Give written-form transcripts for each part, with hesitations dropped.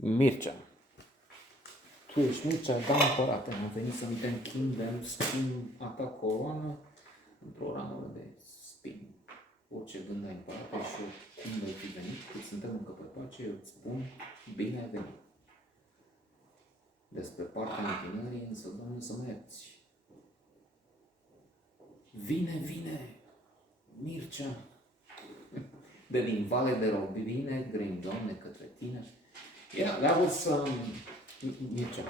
Mircea. Tu ești Mircea, da, împărate. Am venit să uităm Kingdom, spin a ta coroană într-o ramură de spin. Orice gând ai împărate și cum ai fi venit, cât suntem încă pe pace, eu îți spun, bine ai venit. Despre partea închinării, însă, Domnul, să mergi. Vine, Mircea, de din vale de robine, grem, Doamne, către tine. Yeah, that was Mircea.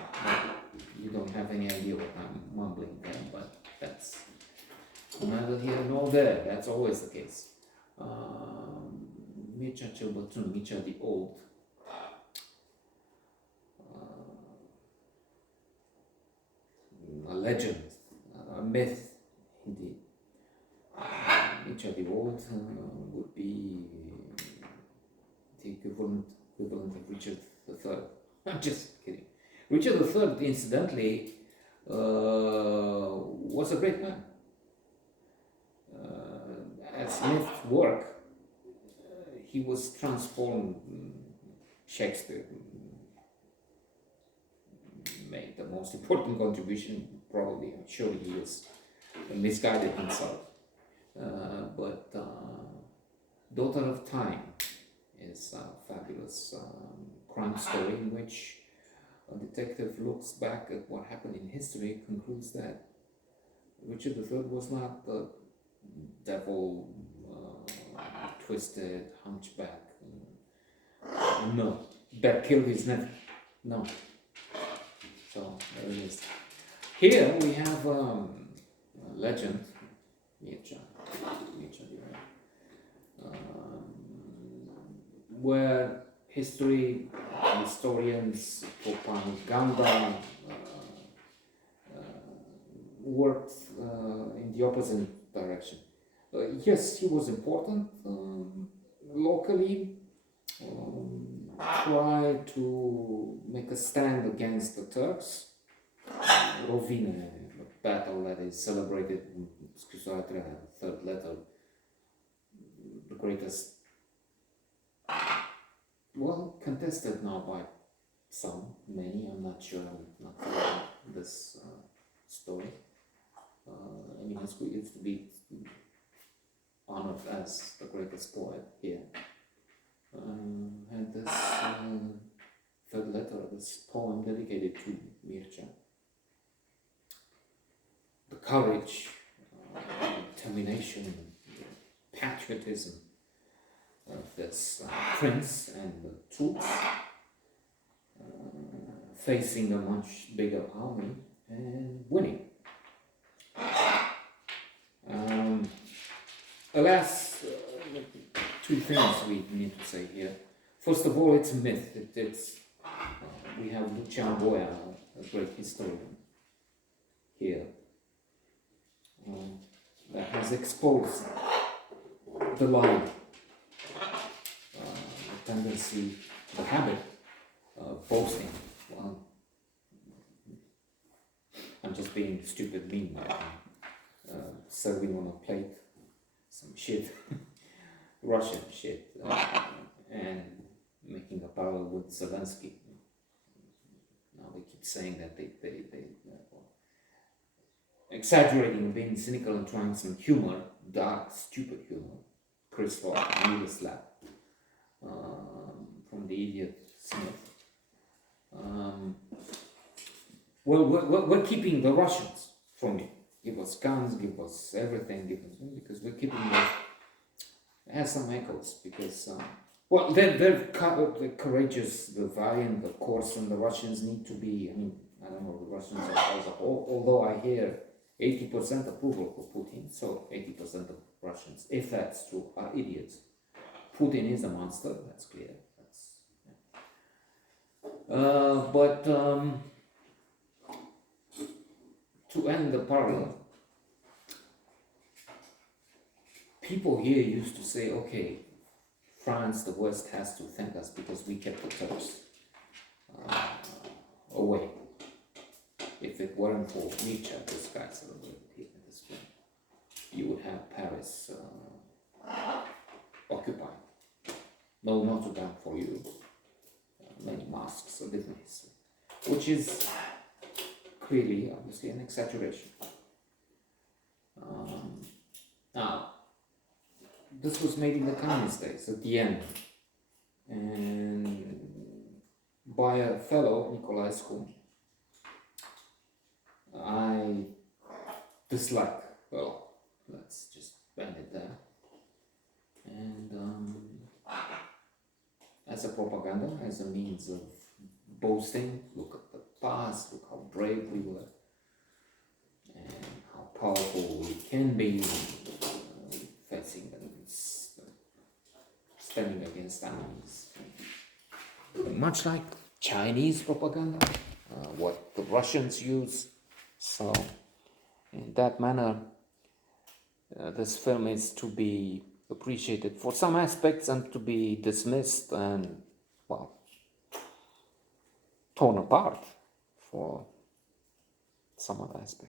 You don't have any idea what I'm mumbling there, but that's neither here nor there. That's always the case. Mircea cel bătrân, Mircea the Old. A legend, a myth, indeed. Mircea the Old would be the equivalent of Richard III. I'm just kidding. Richard III, incidentally, was a great man. As myth work, he was transformed. Shakespeare made the most important contribution, probably. I'm sure he was misguided himself. But Daughter of Time is a fabulous crime story in which a detective looks back at what happened in history, concludes that Richard III was not the devil, twisted hunchback. No, that killed his nephew. No. So there it is. Here we have a legend, Mircea, where historians, propaganda worked in the opposite direction. Yes, he was important locally, tried to make a stand against the Turks. Rovine, a battle that is celebrated in Scrisoarea third letter, the greatest, well, contested now by some, many, I'm not sure, I'm not following this story. Eminescu used to be honored as the greatest poet here. And this third letter, this poem dedicated to Mircea. The courage, determination, patriotism of this prince and the troops facing a much bigger army and winning. Alas, two things we need to say here. First of all, it's a myth. We have Lucian Boia, a great historian, here, that has exposed the lie, the tendency, the habit of boasting. Well, I'm just being stupid, mean, serving on a plate some shit, Russian shit, and making a parallel with Zelensky. Now they keep saying that they exaggerating, being cynical and trying some humor, dark, stupid humor. Chris Rock, Miroslav, from the idiot Smith. Well, we're keeping the Russians from it. Give us guns, give us everything, because we're keeping those. It has some echoes, because, well, they're courageous, the valiant, of course, and the Russians need to be, I don't know, the Russians as a whole, although I hear 80% approval for Putin, so 80% of Russians, if that's true, are idiots. Putin is a monster, that's clear. But to end the parallel, people here used to say, okay, France, the West has to thank us because we kept the Turks away. If it weren't for Mircea, this guy celebrated here in this film, you would have Paris occupied. No Notre Dame for you, many miles. masks a different history, which is clearly, obviously, an exaggeration. Now, this was made in the communist days at the end, and by a fellow, Nicolai, whom I dislike. Well, let's just bend it there. And as a propaganda, as a means of boasting, look at the past, look how brave we were, and how powerful we can be, facing and standing against enemies. Much like Chinese propaganda, what the Russians use. So, in that manner, this film is to be appreciated for some aspects and to be dismissed and, well, torn apart for some other aspects.